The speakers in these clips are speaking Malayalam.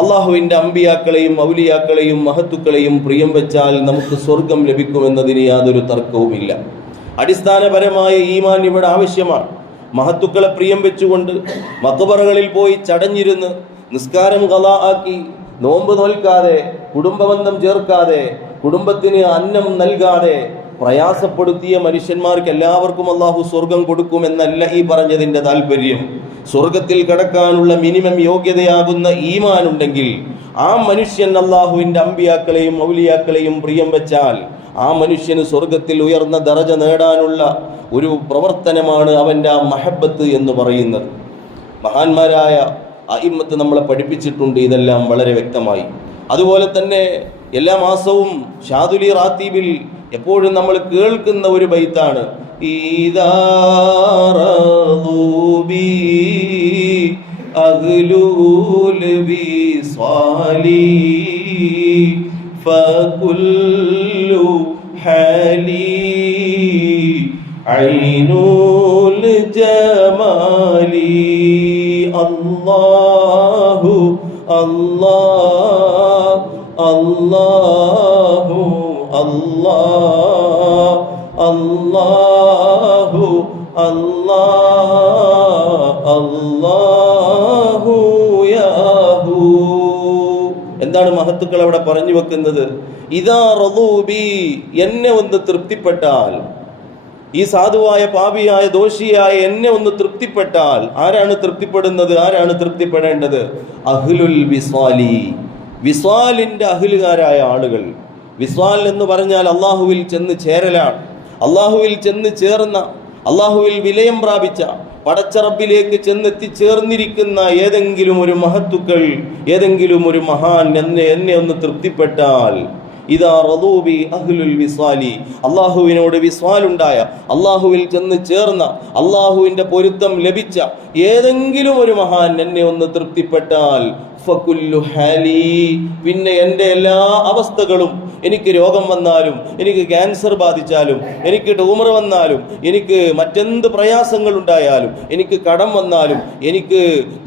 അള്ളാഹുവിൻ്റെ അമ്പിയാക്കളെയും ഔലിയാക്കളെയും മഹത്തുക്കളെയും പ്രിയം വെച്ചാൽ നമുക്ക് സ്വർഗം ലഭിക്കുമെന്നതിന് യാതൊരു തർക്കവുമില്ല. അടിസ്ഥാനപരമായ ഈമാൻ ഇവിടെ ആവശ്യമാണ്. മഹത്തുക്കളെ പ്രിയം വെച്ചുകൊണ്ട് മഖബറുകളിൽ പോയി ചടഞ്ഞിരുന്ന് നിസ്കാരം ഖളാ ആക്കി, നോമ്പ് നോൽക്കാതെ, കുടുംബബന്ധം ചേർക്കാതെ, കുടുംബത്തിന് അന്നം നൽകാതെ പ്രയാസപ്പെടുത്തിയ മനുഷ്യന്മാർക്ക് എല്ലാവർക്കും അള്ളാഹു സ്വർഗം കൊടുക്കുമെന്നല്ല ഈ പറഞ്ഞതിൻ്റെ താല്പര്യം. സ്വർഗത്തിൽ കടക്കാനുള്ള മിനിമം യോഗ്യതയാകുന്ന ഈമാൻ ഉണ്ടെങ്കിൽ ആ മനുഷ്യൻ അള്ളാഹുവിൻ്റെ അമ്പിയാക്കളെയും ഔലിയാക്കളെയും പ്രിയം വെച്ചാൽ ആ മനുഷ്യന് സ്വർഗത്തിൽ ഉയർന്ന ദറജ നേടാനുള്ള ഒരു പ്രവർത്തനമാണ് അവൻ്റെ ആ മഹബത്ത് എന്ന് പറയുന്നത്. മഹാന്മാരായ അഇമ്മത്ത് നമ്മളെ പഠിപ്പിച്ചിട്ടുണ്ട് ഇതെല്ലാം വളരെ വ്യക്തമായി. അതുപോലെ തന്നെ എല്ലാ മാസവും ഷാദുലി റാത്തീബിൽ എപ്പോഴും നമ്മൾ കേൾക്കുന്ന ഒരു ബൈത്താണ്, ഈദാ റദൂബി അഗ്ലൂൽ വിസ്വാലി ഫകുല്ലു ഹാലി ഐനുൽ ജമാലി അല്ലാഹു അല്ലാഹ് അല്ലാഹു അല്ലാഹ് അല്ലാഹു അല്ലാഹ് അല്ലാഹു യാഹു. എന്താണ് മഹത്തുക്കൾ അവിടെ പറഞ്ഞു വെക്കുന്നത്? ഇദാ റദൂബി, എന്നെ ഒന്ന് തൃപ്തിപ്പെട്ടാൽ, ഈ സാധുവായ പാപിയായ ദോഷിയായ എന്നെ ഒന്ന് തൃപ്തിപ്പെട്ടാൽ. ആരാണ് തൃപ്തിപ്പെടുന്നത്? ആരാണ് തൃപ്തിപ്പെടേണ്ടത്? അഹ്ലുൽ വിസ്വാലി, വിസ്വാലിന്റെ അഹ്ലുകാരായ ആളുകൾ. വിസ്വാൽ എന്ന് പറഞ്ഞാൽ അള്ളാഹുവിൽ ചെന്ന് ചേരലാണ്. അള്ളാഹുവിൽ ചെന്ന് ചേർന്ന, അള്ളാഹുവിൽ വിലയം പ്രാപിച്ച, പടച്ച റബ്ബിലേക്ക് ചെന്നെത്തിച്ചേർന്നിരിക്കുന്ന ഏതെങ്കിലും ഒരു മഹത്തുക്കൾ, ഏതെങ്കിലും ഒരു മഹാൻ എന്നെ ഒന്ന് തൃപ്തിപ്പെട്ടാൽ, ഇദാ റദൂബി അഹ്ലുൽ വിസ്വാലി, അള്ളാഹുവിനോട് വിസ്വാലുണ്ടായ, അള്ളാഹുവിൽ ചെന്ന് ചേർന്ന, അള്ളാഹുവിൻ്റെ പൊരുത്തം ലഭിച്ച ഏതെങ്കിലും ഒരു മഹാൻ എന്നെ ഒന്ന് തൃപ്തിപ്പെട്ടാൽ, ഫകുല്ലു ഹാലി, പിന്നെ എൻ്റെ എല്ലാ അവസ്ഥകളും, എനിക്ക് രോഗം വന്നാലും, എനിക്ക് ക്യാൻസർ ബാധിച്ചാലും, എനിക്ക് ട്യൂമർ വന്നാലും, എനിക്ക് മറ്റെന്ത് പ്രയാസങ്ങൾ ഉണ്ടായാലും, എനിക്ക് കടം വന്നാലും, എനിക്ക്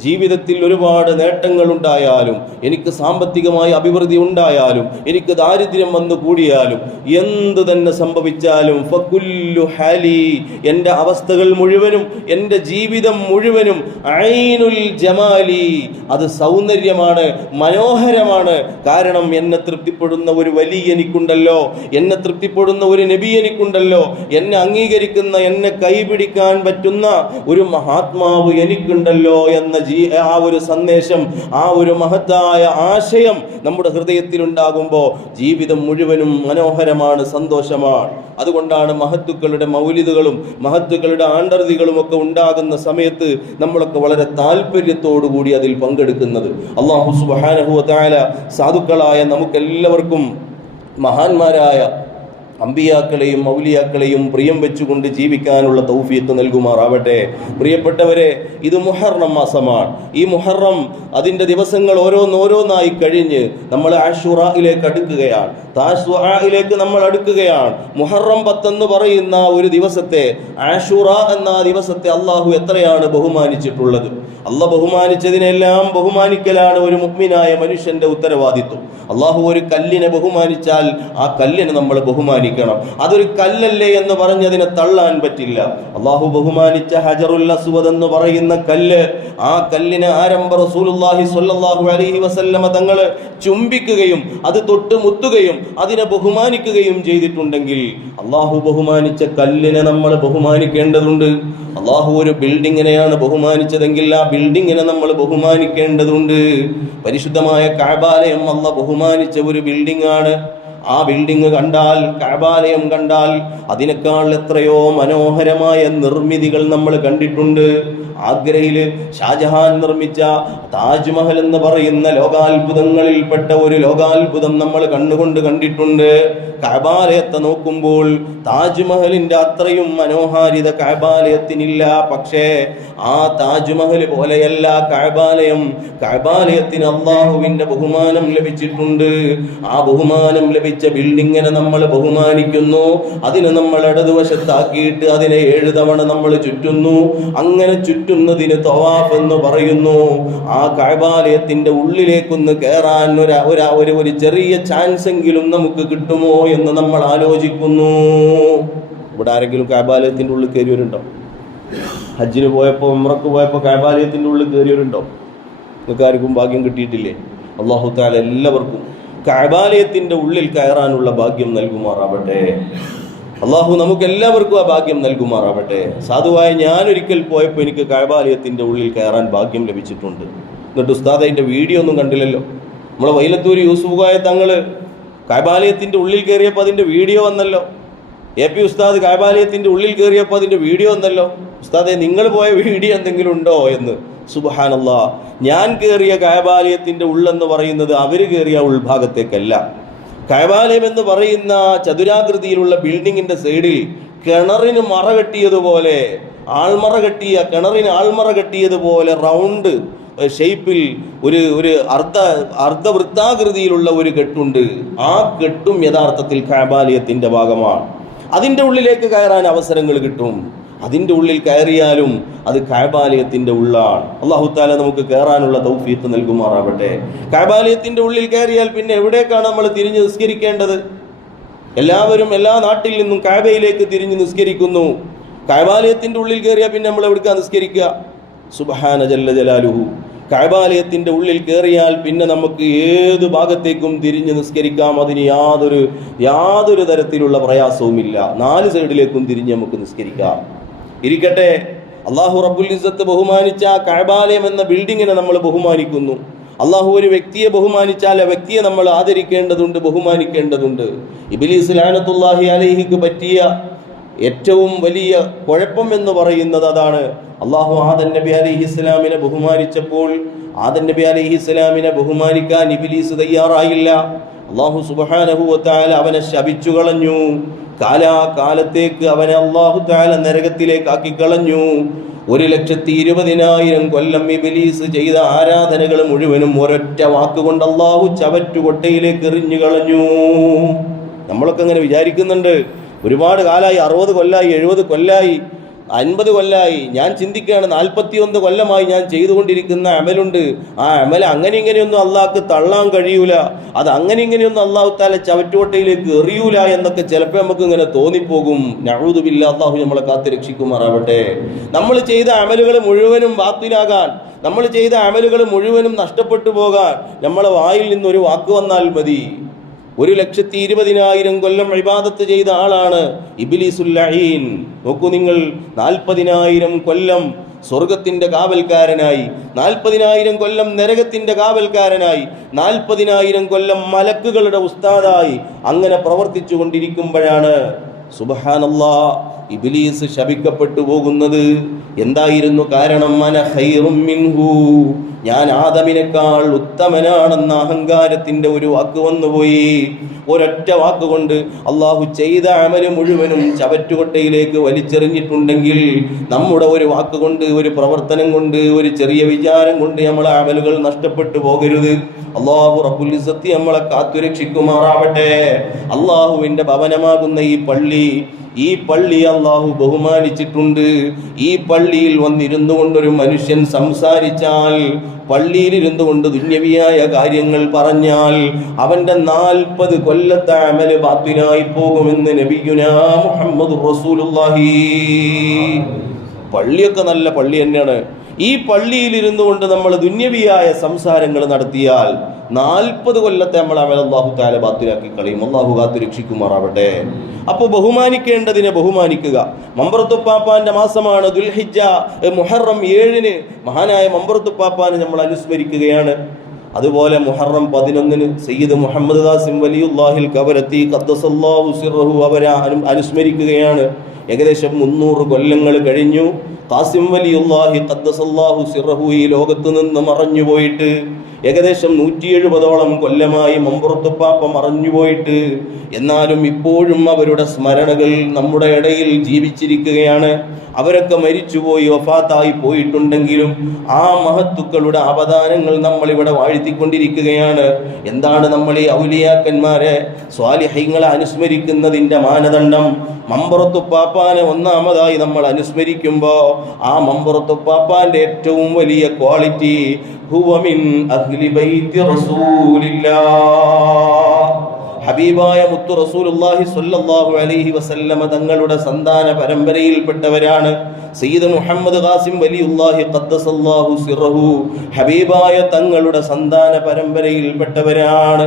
ജീവിതത്തിൽ ഒരുപാട് നേട്ടങ്ങൾ ഉണ്ടായാലും, എനിക്ക് സാമ്പത്തികമായ അഭിവൃദ്ധി ഉണ്ടായാലും, എനിക്ക് ദാരിദ്ര്യം വന്നു കൂടിയാലും, എന്ത് തന്നെ സംഭവിച്ചാലും, ഫകുല്ലു ഹാലി, എൻ്റെ അവസ്ഥകൾ മുഴുവനും, എൻ്റെ ജീവിതം മുഴുവനും ഐനുൽ ജമാലി, അത് സൗന്ദര്യമാണ്, മനോഹരമാണ്. കാരണം എന്നെ തൃപ്തിപ്പെടുന്ന ഒരു വലിയ എനിക്കുണ്ടല്ലോ, എന്നെ തൃപ്തിപ്പെടുന്ന ഒരു നബി എനിക്കുണ്ടല്ലോ, എന്നെ അംഗീകരിക്കുന്ന, എന്നെ കൈപിടിക്കാൻ പറ്റുന്ന ഒരു മഹാത്മാവ് എനിക്കുണ്ടല്ലോ എന്ന ആ ഒരു സന്ദേശം, ആ ഒരു മഹത്തായ ആശയം നമ്മുടെ ഹൃദയത്തിൽ ഉണ്ടാകുമ്പോൾ ജീവിതം മുഴുവനും മനോഹരമാണ്, സന്തോഷമാണ്. അതുകൊണ്ടാണ് മഹത്തുക്കളുടെ മൗലിദുകളും മഹത്തുക്കളുടെ ആണ്ടർദികളും ഒക്കെ ഉണ്ടാകുന്ന സമയത്ത് നമ്മളൊക്കെ വളരെ താല്പര്യത്തോടു കൂടി അതിൽ പങ്കെടുക്കുന്നത്. അല്ലാഹു സുബ്ഹാനഹു വ തആല സാധുക്കളായ നമുക്കെല്ലാവർക്കും മഹാന്മാരായ അമ്പിയാക്കളെയും ഔലിയാക്കളെയും പ്രിയം വെച്ചുകൊണ്ട് ജീവിക്കാനുള്ള തൗഫീഖ് നൽകുമാറാവട്ടെ. പ്രിയപ്പെട്ടവരെ, ഇത് മുഹറം മാസമാണ്. ഈ മുഹറം അതിൻ്റെ ദിവസങ്ങൾ ഓരോന്നോരോന്നായി കഴിഞ്ഞ് നമ്മൾ ആശുറായിലേക്ക് അടുക്കുകയാണ്, താശുആയിലേക്ക് നമ്മൾ അടുക്കുകയാണ്. മുഹറം 10 എന്ന് പറയുന്ന ഒരു ദിവസത്തെ, ആശുറ എന്ന ദിവസത്തെ അള്ളാഹു എത്രയാണ് ബഹുമാനിച്ചിട്ടുള്ളത്. അള്ളാഹ് ബഹുമാനിച്ചതിനെല്ലാം ബഹുമാനിക്കലാണ് ഒരു മുഅ്മിനായ മനുഷ്യന്റെ ഉത്തരവാദിത്വം. അള്ളാഹു ഒരു കല്ലിനെ ബഹുമാനിച്ചാൽ ആ കല്ലിനെ നമ്മൾ ബഹുമാനിക്കണം. അതൊരു കല്ലല്ലേ എന്ന് പറഞ്ഞതിനെ തള്ളാൻ പറ്റില്ല. അള്ളാഹു ബഹുമാനിച്ച ഹജറുൽ അസ്വദ് എന്ന് പറയുന്ന കല്ല്, ആ കല്ലിനെ ആരംഭ റസൂലുള്ളാഹി സ്വല്ലല്ലാഹു അലൈഹി വസല്ലമ തങ്ങൾ ചുംബിക്കുകയും അത് തൊട്ട് മുത്തുകയും അതിനെ ബഹുമാനിക്കുകയും ചെയ്തിട്ടുണ്ടെങ്കിൽ അള്ളാഹു ബഹുമാനിച്ച കല്ലിനെ നമ്മൾ ബഹുമാനിക്കേണ്ടതുണ്ട്. അള്ളാഹു ഒരു ബിൽഡിങ്ങിനെയാണ് ബഹുമാനിച്ചതെങ്കിൽ ആ ബിൽഡിങ്ങിനെ നമ്മൾ ബഹുമാനിക്കേണ്ടതുണ്ട്. പരിശുദ്ധമായ കഅബാലയം അള്ളാഹ് ബഹുമാനിച്ച ഒരു ബിൽഡിംഗ് ആണ്. ആ ബിൽഡിംഗ് കണ്ടാൽ, കഅബാലയം കണ്ടാൽ അതിനേക്കാൾ എത്രയോ മനോഹരമായ നിർമ്മിതികൾ നമ്മൾ കണ്ടിട്ടുണ്ട്. ആഗ്രയില് ഷാജഹാൻ നിർമ്മിച്ച താജ്മഹൽ എന്ന് പറയുന്ന ലോകാത്ഭുതങ്ങളിൽപ്പെട്ട ഒരു ലോകാത്ഭുതം നമ്മൾ കണ്ണുകൊണ്ട് കണ്ടിട്ടുണ്ട്. കഅബാലയത്തെ നോക്കുമ്പോൾ താജ്മഹലിന്റെ അത്രയും മനോഹാരിത കഅബാലയത്തിനില്ല. പക്ഷേ ആ താജ്മഹൽ പോലെയല്ല കഅബാലയം. കഅബാലയത്തിന് അള്ളാഹുവിന്റെ ബഹുമാനം ലഭിച്ചിട്ടുണ്ട്. ആ ബഹുമാനം ലഭിച്ച നിർമ്മിച്ച ബിൽഡിങ്ങിനെ നമ്മൾ ബഹുമാനിക്കുന്നു. അതിനെ നമ്മൾ ഇടതുവശത്താക്കിയിട്ട് അതിനെ 7 തവണ നമ്മൾ ചുറ്റുന്നു. അങ്ങനെ ചുറ്റുന്നതിന് തവാഫ് എന്ന് പറയുന്നു. ആ കഅബാലയത്തിന്റെ ഉള്ളിലേക്കൊന്ന് കയറാൻ ഒരു ചെറിയ ചാൻസ് എങ്കിലും നമുക്ക് കിട്ടുമോ എന്ന് നമ്മൾ ആലോചിക്കുന്നു. ഇവിടെ ആരെങ്കിലും കഅബാലയത്തിന്റെ ഉള്ളിൽ കയറിയവരുണ്ടോ? ഹജ്ജിന് പോയപ്പോൾ ഉംറക്ക് പോയപ്പോൾ കഅബാലയത്തിന്റെ ഉള്ളിൽ കയറിയവരുണ്ടോ? നിങ്ങൾക്ക് ആർക്കും ഭാഗ്യം കിട്ടിയിട്ടില്ലേ? അല്ലാഹു തആല എല്ലാവർക്കും കഅബാലയത്തിന്റെ ഉള്ളിൽ കയറാനുള്ള ഭാഗ്യം നൽകുമാറാവട്ടെ. അള്ളാഹു നമുക്ക് എല്ലാവർക്കും ആ ഭാഗ്യം നൽകുമാറാവട്ടെ. സാധുവായ ഞാനൊരിക്കൽ പോയപ്പോൾ എനിക്ക് കഅബാലയത്തിന്റെ ഉള്ളിൽ കയറാൻ ഭാഗ്യം ലഭിച്ചിട്ടുണ്ട്. എന്നിട്ട് ഉസ്താദ് അതിന്റെ വീഡിയോ ഒന്നും കണ്ടില്ലല്ലോ. നമ്മളെ വൈലത്തൂർ യൂസുഫ് കോയ തങ്ങള് കഅബാലയത്തിന്റെ ഉള്ളിൽ കയറിയപ്പോൾ അതിന്റെ വീഡിയോ വന്നല്ലോ. AP ഉസ്താദ് കഅബാലയത്തിന്റെ ഉള്ളിൽ കയറിയപ്പോൾ അതിന്റെ വീഡിയോ വന്നല്ലോ. ഉസ്താദെ, നിങ്ങൾ പോയ വീഡിയോ എന്തെങ്കിലും ഉണ്ടോ എന്ന്. സുബ്ഹാനല്ലാഹ്, ഞാൻ കയറിയ കഅബാലയത്തിന്റെ ഉള്ളെന്ന് പറയുന്നത് അവര് കയറിയ ഉൾഭാഗത്തേക്കല്ല. കഅബാലയം എന്ന് പറയുന്ന ചതുരാകൃതിയിലുള്ള ബിൽഡിങ്ങിന്റെ സൈഡിൽ കിണറിന് മറ കെട്ടിയതുപോലെ, കിണറിന് ആൾമറ കെട്ടിയതുപോലെ റൗണ്ട് ഷേപ്പിൽ ഒരു അർദ്ധവൃത്താകൃതിയിലുള്ള ഒരു കെട്ടുണ്ട്. ആ കെട്ടും യഥാർത്ഥത്തിൽ കഅബാലയത്തിന്റെ ഭാഗമാണ്. അതിന്റെ ഉള്ളിലേക്ക് കയറാൻ അവസരങ്ങൾ കിട്ടും. അതിന്റെ ഉള്ളിൽ കയറിയാലും അത് കഅബാലയത്തിന്റെ ഉള്ളാണ്. അല്ലാഹു തആല നമുക്ക് കയറാനുള്ള തൗഫീഖ് നൽകുമാറാവട്ടെ. കഅബാലയത്തിന്റെ ഉള്ളിൽ കയറിയാൽ പിന്നെ എവിടേക്കാണ് നമ്മൾ തിരിഞ്ഞ് നിസ്കരിക്കേണ്ടത്? എല്ലാവരും എല്ലാ നാട്ടിൽ നിന്നും കഅബയിലേക്ക് തിരിഞ്ഞ് നിസ്കരിക്കുന്നു. കഅബാലയത്തിന്റെ ഉള്ളിൽ കയറിയാൽ പിന്നെ നമ്മൾ എവിടേക്കാ നിസ്കരിക്കുക? സുബ്ഹാന ജല്ല ജലാലുഹു. കഅബാലയത്തിന്റെ ഉള്ളിൽ കയറിയാൽ പിന്നെ നമുക്ക് ഏത് ഭാഗത്തേക്കും തിരിഞ്ഞ് നിസ്കരിക്കാം. അതിന് യാതൊരു തരത്തിലുള്ള പ്രയാസവുമില്ല. 4 സൈഡിലേക്കും തിരിഞ്ഞ് നമുക്ക് നിസ്കരിക്കാം. ഇരിക്കട്ടെ, അല്ലാഹു റബ്ബുൽ ഇസ്സത്ത് ബഹുമാനിച്ച കഅബാലയം എന്ന ബിൽഡിങ്ങിനെ നമ്മൾ ബഹുമാനിക്കുന്നു. അല്ലാഹു ഒരു വ്യക്തിയെ ബഹുമാനിച്ചാൽ ആ വ്യക്തിയെ നമ്മൾ ആദരിക്കേണ്ടതുണ്ട്, ബഹുമാനിക്കേണ്ടതുണ്ട്. ഇബ്ലീസ് ലഅനത്തുല്ലാഹി അലൈഹിക്ക് പറ്റിയ ഏറ്റവും വലിയ കുഴപ്പം എന്ന് പറയുന്നത് അതാണ്. അല്ലാഹു ആദം നബി അലൈഹിസ്സലാമിനെ ബഹുമാനിച്ചപ്പോൾ ആദം നബി അലൈഹിസ്സലാമിനെ ബഹുമാനിക്കാൻ ഇബ്ലീസ് തയ്യാറായില്ല. അല്ലാഹു സുബ്ഹാനഹു വ തആല അവനെ ശപിച്ചു കളഞ്ഞു. കാലാകാലത്തേക്ക് അവനെ അല്ലാഹു തആല നരകത്തിലേക്ക് ആക്കി കളഞ്ഞു. 1,20,000 കൊല്ലം ഇബ്ലീസ് ചെയ്ത ആരാധനകൾ മുഴുവനും ഒരൊറ്റ വാക്കുകൊണ്ട് അല്ലാഹു ചവറ്റുകൊട്ടയിലേക്ക് എറിഞ്ഞു കളഞ്ഞു. നമ്മളൊക്കെ അങ്ങനെ വിചാരിക്കുന്നുണ്ട്. ഒരുപാട് കാലമായി, 60 കൊല്ലായി, 70 കൊല്ലായി, 50 കൊല്ലായി. ഞാൻ ചിന്തിക്കുകയാണ്, 41 കൊല്ലമായി ഞാൻ ചെയ്തുകൊണ്ടിരിക്കുന്ന അമലുണ്ട്. ആ അമൽ അങ്ങനെ ഇങ്ങനെയൊന്നും അള്ളാഹ്ക്ക് തള്ളാൻ കഴിയൂല. അത് അങ്ങനെ ഇങ്ങനെയൊന്നും അള്ളാഹു തആല ചവറ്റുകൊട്ടയിലേക്ക് എറിയൂല എന്നൊക്കെ ചിലപ്പോൾ നമുക്ക് ഇങ്ങനെ തോന്നിപ്പോകും. നഊദു ബില്ലാഹ്, അള്ളാഹു നമ്മളെ കാത്ത് രക്ഷിക്കുമാറാവട്ടെ. നമ്മൾ ചെയ്ത അമലുകൾ മുഴുവനും ബാത്തിലാകാൻ, നമ്മൾ ചെയ്ത അമലുകൾ മുഴുവനും നഷ്ടപ്പെട്ടു പോകാൻ നമ്മളെ വായിൽ നിന്നൊരു വാക്ക് വന്നാൽ മതി. 1,20,000 കൊല്ലം ഇബാദത്ത് ചെയ്ത ആളാണ് ഇബ്ലീസുൽ ലഈൻ. നോക്കൂ നിങ്ങൾ, 40,000 കൊല്ലം സ്വർഗത്തിന്റെ കാവൽക്കാരനായി, 40,000 കൊല്ലം നരകത്തിന്റെ കാവൽക്കാരനായി, 40,000 കൊല്ലം മലക്കുകളുടെ ഉസ്താദായി അങ്ങനെ പ്രവർത്തിച്ചു കൊണ്ടിരിക്കുമ്പോഴാണ് സുബ്ഹാനല്ലാഹ് ഇബ്ലീസ് ശപിക്കപ്പെട്ടു പോകുന്നത്. എന്തായിരുന്നു കാരണം? അന ഖൈറും മിൻഹു, ഞാൻ ആദമിനേക്കാൾ ഉത്തമനാണെന്ന അഹങ്കാരത്തിന്റെ ഒരു വാക്ക് വന്നുപോയി. ഒരൊറ്റ വാക്കുകൊണ്ട് അള്ളാഹു ചെയ്ത അമല് മുഴുവനും ചവറ്റുകൊട്ടയിലേക്ക് വലിച്ചെറിഞ്ഞിട്ടുണ്ടെങ്കിൽ നമ്മുടെ ഒരു വാക്കുകൊണ്ട്, ഒരു പ്രവർത്തനം കൊണ്ട്, ഒരു ചെറിയ വിചാരം കൊണ്ട് നമ്മളെ അമലുകൾ നഷ്ടപ്പെട്ടു പോകരുത്. അള്ളാഹു റബ്ബുൽ ഇസ്സത്ത് നമ്മളെ കാത്തുരക്ഷിക്കുമാറാവട്ടെ. അള്ളാഹുവിന്റെ ഭവനമാകുന്ന ഈ പള്ളി അള്ളാഹു ബഹുമാനിച്ചിട്ടുണ്ട്. ഈ പള്ളിയിൽ വന്നിരുന്നു കൊണ്ടൊരു മനുഷ്യൻ സംസാരിച്ചാൽ, പള്ളിയിലിരുന്നു കൊണ്ട് ദുന്യവിയായ കാര്യങ്ങൾ പറഞ്ഞാൽ അവന്റെ 40 കൊല്ലത്തെ അമല് ബാത്തിലായി പോകുമെന്ന് നബിയുനാ മുഹമ്മദുർ റസൂലുള്ളാഹി. പള്ളിയൊക്കെ നല്ല പള്ളി തന്നെയാണ്. ഈ പള്ളിയിലിരുന്നു കൊണ്ട് നമ്മൾ ദുന്യവിയായ സംസാരങ്ങൾ നടത്തിയാൽ 40 കൊല്ലത്തെ നമ്മൾ അമൽ അല്ലാഹു തആല ബാത്തിലാക്കി കളയും. അല്ലാഹു കാത്തു രക്ഷിക്കുമാറാവട്ടെ. അപ്പോൾ ബഹുമാനിക്കേണ്ടതിനെ ബഹുമാനിക്കുക. മമ്പറത്തുപ്പാപ്പാന്റെ മാസമാണ് ദുൽഹിജ്ജ, മുഹറം 7 മഹാനായ മമ്പറത്തുപ്പാപ്പാനെ നമ്മൾ അനുസ്മരിക്കുകയാണ്. അതുപോലെ മുഹറം 11 സയ്യിദ് മുഹമ്മദ് ഖാസിം വലിയുല്ലാഹിൽ കബരത്തി ഖദ്ദസല്ലാഹു സിർറഹു അവരെ അനുസ്മരിക്കുകയാണ്. ഏകദേശം 300 കൊല്ലങ്ങൾ കഴിഞ്ഞു. ഖാസിം വലിയുല്ലാഹി ഖദ്ദസല്ലാഹു സിർറഹു ഈ ലോകത്ത് നിന്ന് മറഞ്ഞു പോയിട്ട് ഏകദേശം 170ഓളം കൊല്ലമായി മമ്പുറത്തുപ്പാപ്പ മറഞ്ഞുപോയിട്ട്. എന്നാലും ഇപ്പോഴും അവരുടെ സ്മരണകൾ നമ്മുടെ ഇടയിൽ ജീവിച്ചിരിക്കുകയാണ്. അവരൊക്കെ മരിച്ചുപോയി, വഫാത്തായി പോയിട്ടുണ്ടെങ്കിലും ആ മഹത്തുക്കളുടെ അവദാനങ്ങൾ നമ്മളിവിടെ വാഴ്ത്തിക്കൊണ്ടിരിക്കുകയാണ്. എന്താണ് നമ്മൾ ഈ ഔലിയാക്കന്മാരെ, സ്വാലിഹീങ്ങളെ അനുസ്മരിക്കുന്നതിൻ്റെ മാനദണ്ഡം? മമ്പുറത്തുപ്പാപ്പാനെ ഒന്നാമതായി നമ്മൾ അനുസ്മരിക്കുമ്പോൾ ആ മമ്പുറത്തുപ്പാപ്പാന്റെ ഏറ്റവും വലിയ ക്വാളിറ്റി ഹുവ മിൻ അഹ്ലി ബൈത്തി റസൂലില്ലാഹ്, ഹബീബായ മുത്തു റസൂലുള്ളാഹി സ്വല്ലല്ലാഹു അലൈഹി വസല്ലമ തങ്ങളുടെ സന്താന പരമ്പരയിൽപ്പെട്ടവരാണ്. സയ്യിദ് മുഹമ്മദ് ഖാസിം വലിയുല്ലാഹി ഖദ്ദസല്ലാഹു സിറഹു ഹബീബായ തങ്ങളുടെ സന്താന പരമ്പരയിൽപ്പെട്ടവരാണ്.